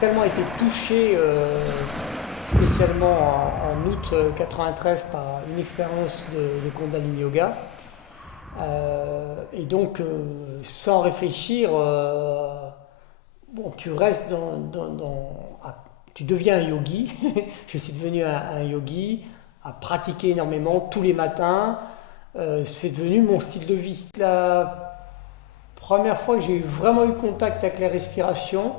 tellement été touché, spécialement en août 93 par une expérience de Kundalini Yoga. Et donc, sans réfléchir, bon, tu restes tu deviens un yogi. Je suis devenu un yogi, à pratiquer énormément tous les matins. C'est devenu mon style de vie. La première fois que j'ai vraiment eu contact avec la respiration,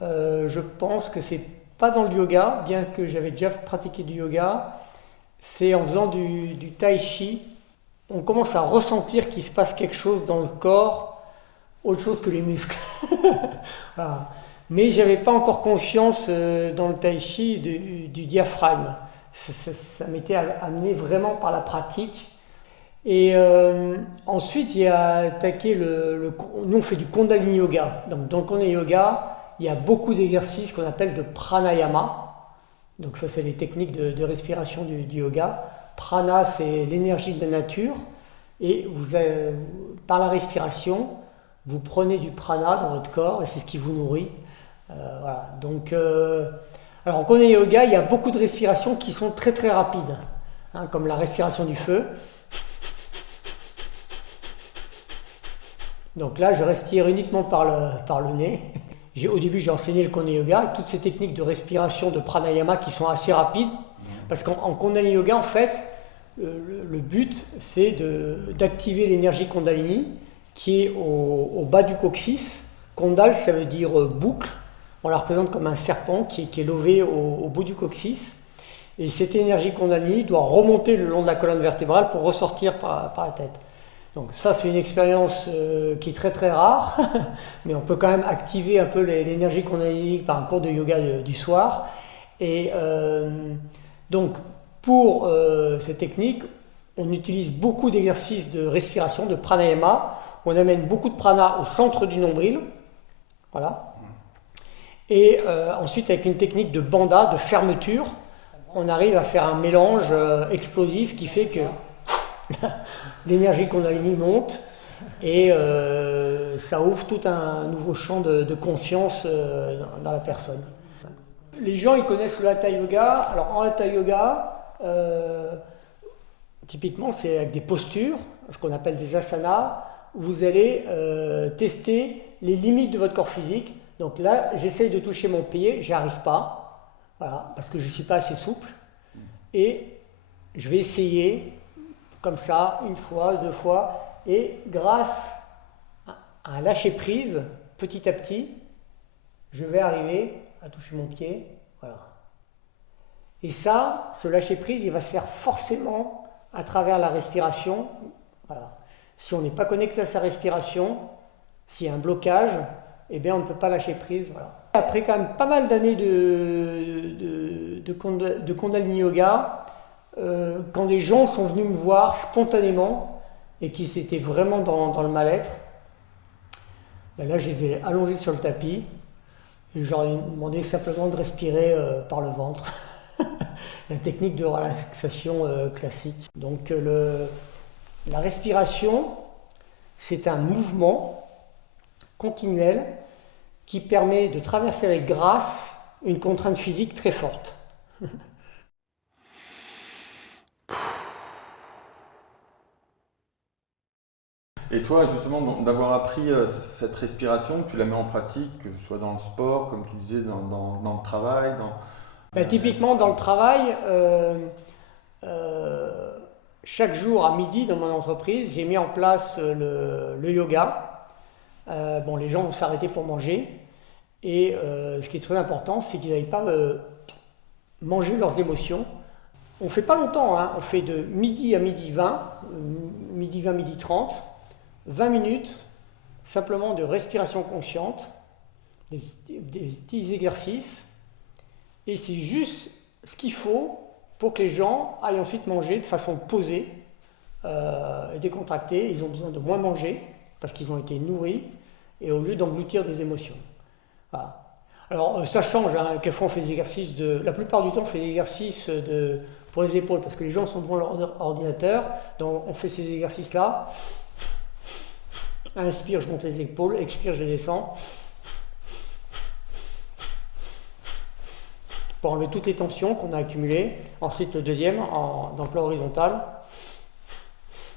je pense que c'est pas dans le yoga, bien que j'avais déjà pratiqué du yoga, c'est en faisant du tai chi. On commence à ressentir qu'il se passe quelque chose dans le corps, autre chose que les muscles. Voilà. Mais j'avais pas encore conscience dans le tai chi du diaphragme. Ça m'était amené vraiment par la pratique. Et ensuite, j'ai attaqué nous, on fait du Kundalini Yoga. Donc, dans le Kundalini Yoga, il y a beaucoup d'exercices qu'on appelle de pranayama. Donc, ça, c'est les techniques de respiration du yoga. Prana, c'est l'énergie de la nature. Et par la respiration, vous prenez du prana dans votre corps et c'est ce qui vous nourrit. Voilà. Donc, alors, en Kundalini Yoga, il y a beaucoup de respirations qui sont très très rapides, hein, comme la respiration du feu. Donc là, je respire uniquement par le nez. Au début, j'ai enseigné le Kundalini Yoga, toutes ces techniques de respiration, de pranayama qui sont assez rapides. Parce qu'en Kundalini Yoga, en fait, le but, c'est d'activer l'énergie Kundalini qui est au bas du coccyx. Kundal, ça veut dire boucle. On la représente comme un serpent qui est levé au bout du coccyx. Et cette énergie Kundalini doit remonter le long de la colonne vertébrale pour ressortir par la tête. Donc ça, c'est une expérience qui est très très rare, mais on peut quand même activer un peu l'énergie Kundalini par un cours de yoga du soir. Et donc, pour cette technique, on utilise beaucoup d'exercices de respiration, de pranayama. On amène beaucoup de prana au centre du nombril. Voilà. Et ensuite, avec une technique de bandha, de fermeture, on arrive à faire un mélange explosif qui fait que l'énergie Kundalini monte et ça ouvre tout un nouveau champ de conscience dans la personne. Les gens, ils connaissent le Hatha Yoga. Alors en Hatha Yoga, typiquement, c'est avec des postures, ce qu'on appelle des asanas, où vous allez tester les limites de votre corps physique. Donc là, j'essaye de toucher mon pied, j'y arrive pas, voilà, parce que je ne suis pas assez souple. Et je vais essayer comme ça, une fois, deux fois, et grâce à un lâcher prise, petit à petit, je vais arriver à toucher mon pied, voilà. Et ça, ce lâcher prise, il va se faire forcément à travers la respiration, voilà. Si on n'est pas connecté à sa respiration, s'il y a un blocage, eh bien on ne peut pas lâcher prise, voilà. Après quand même pas mal d'années de Kundalini Yoga, quand des gens sont venus me voir spontanément et qui étaient vraiment dans le mal-être, ben là je les ai allongés sur le tapis et je leur ai demandé simplement de respirer par le ventre. La technique de relaxation classique. Donc la respiration, c'est un mouvement continuel qui permet de traverser avec grâce une contrainte physique très forte. Et toi, justement, d'avoir appris cette respiration, tu la mets en pratique, que ce soit dans le sport, comme tu disais, dans le travail, Ben, typiquement, dans le travail, chaque jour à midi dans mon entreprise, j'ai mis en place le yoga. Bon, les gens vont s'arrêter pour manger. Et ce qui est très important, c'est qu'ils n'aillent pas manger leurs émotions. On ne fait pas longtemps, hein. On fait de midi à midi 20, midi 20, midi 30, 20 minutes simplement de respiration consciente, des petits exercices. Et c'est juste ce qu'il faut pour que les gens aillent ensuite manger de façon posée et décontractée. Ils ont besoin de moins manger parce qu'ils ont été nourris et au lieu d'engloutir des émotions. Voilà. Alors ça change, hein. Quelquefois on fait des exercices la plupart du temps on fait des exercices pour les épaules parce que les gens sont devant leur ordinateur, donc on fait ces exercices-là. Inspire, je monte les épaules, expire, je les descends. pour enlever toutes les tensions qu'on a accumulées. Ensuite, le deuxième, dans le plan horizontal.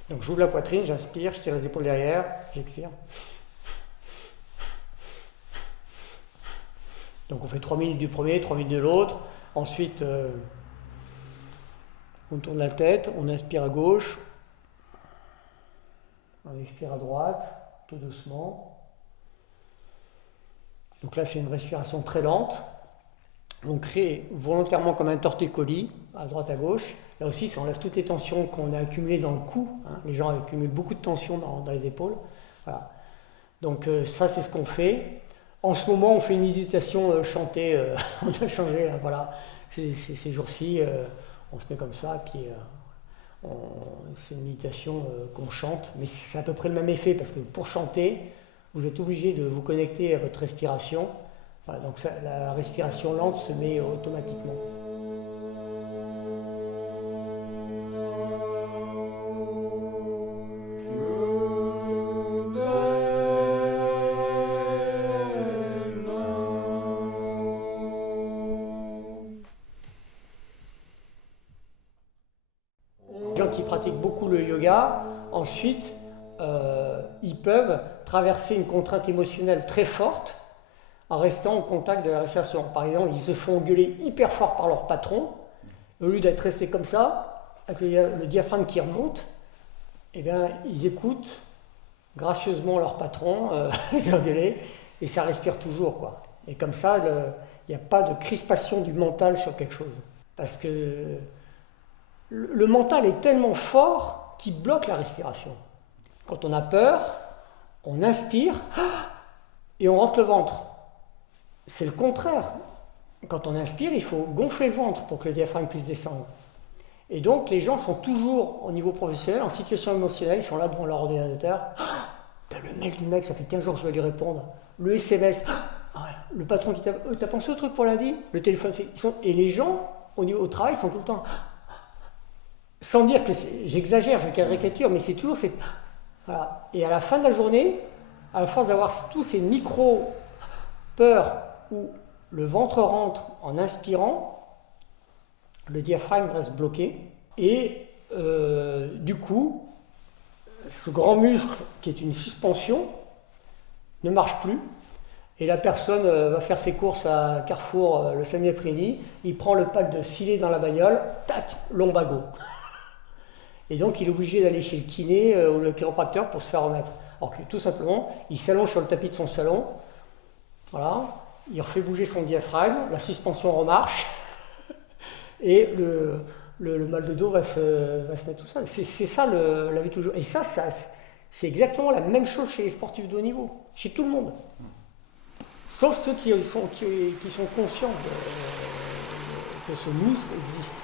Donc j'ouvre la poitrine, j'inspire, je tire les épaules derrière, j'expire. Donc on fait 3 minutes du premier, 3 minutes de l'autre. Ensuite, on tourne la tête, on inspire à gauche, on expire à droite, tout doucement. Donc là, c'est une respiration très lente. On crée volontairement comme un torticolis, à droite à gauche. Là aussi, ça enlève toutes les tensions qu'on a accumulées dans le cou. Hein. Les gens accumulent beaucoup de tensions dans les épaules. Voilà. Donc ça, c'est ce qu'on fait. En ce moment, on fait une méditation chantée. On a changé, voilà. Ces jours-ci, on se met comme ça, puis c'est une méditation qu'on chante. Mais c'est à peu près le même effet, parce que pour chanter, vous êtes obligé de vous connecter à votre respiration. Voilà, donc ça, la respiration lente se met automatiquement. Les gens qui pratiquent beaucoup le yoga, ensuite, ils peuvent traverser une contrainte émotionnelle très forte en restant en contact de la respiration. Par exemple, ils se font gueuler hyper fort par leur patron. Au lieu d'être restés comme ça, avec le diaphragme qui remonte, eh bien, ils écoutent gracieusement leur patron gueuler et ça respire toujours, quoi. Et comme ça, il n'y a pas de crispation du mental sur quelque chose. Parce que le mental est tellement fort qu'il bloque la respiration. Quand on a peur, on inspire et on rentre le ventre. C'est le contraire. Quand on inspire, il faut gonfler le ventre pour que le diaphragme puisse descendre. Et donc, les gens sont toujours, au niveau professionnel, en situation émotionnelle, ils sont là devant leur ordinateur. Le mail du mec, ça fait 15 jours que je dois lui répondre. Le SMS, le patron qui t'as pensé au truc pour lundi? Le téléphone fait. Et les gens, au travail, sont tout le temps. Sans dire que j'exagère, je caricature, mais c'est toujours cette. Voilà. Et à la fin de la journée, à la force d'avoir tous ces micro-peurs où le ventre rentre en inspirant, le diaphragme reste bloqué et du coup, ce grand muscle qui est une suspension ne marche plus et la personne va faire ses courses à Carrefour le samedi après-midi, il prend le pack de Cilée dans la bagnole, tac, lombago. Et donc il est obligé d'aller chez le kiné ou le chiropracteur pour se faire remettre. Alors que tout simplement, il s'allonge sur le tapis de son salon, voilà, il refait bouger son diaphragme, la suspension remarche, et le mal de dos va se mettre tout seul. C'est ça la vie toujours. Et ça c'est exactement la même chose chez les sportifs de haut niveau, chez tout le monde. Sauf ceux qui sont conscients que ce muscle existe.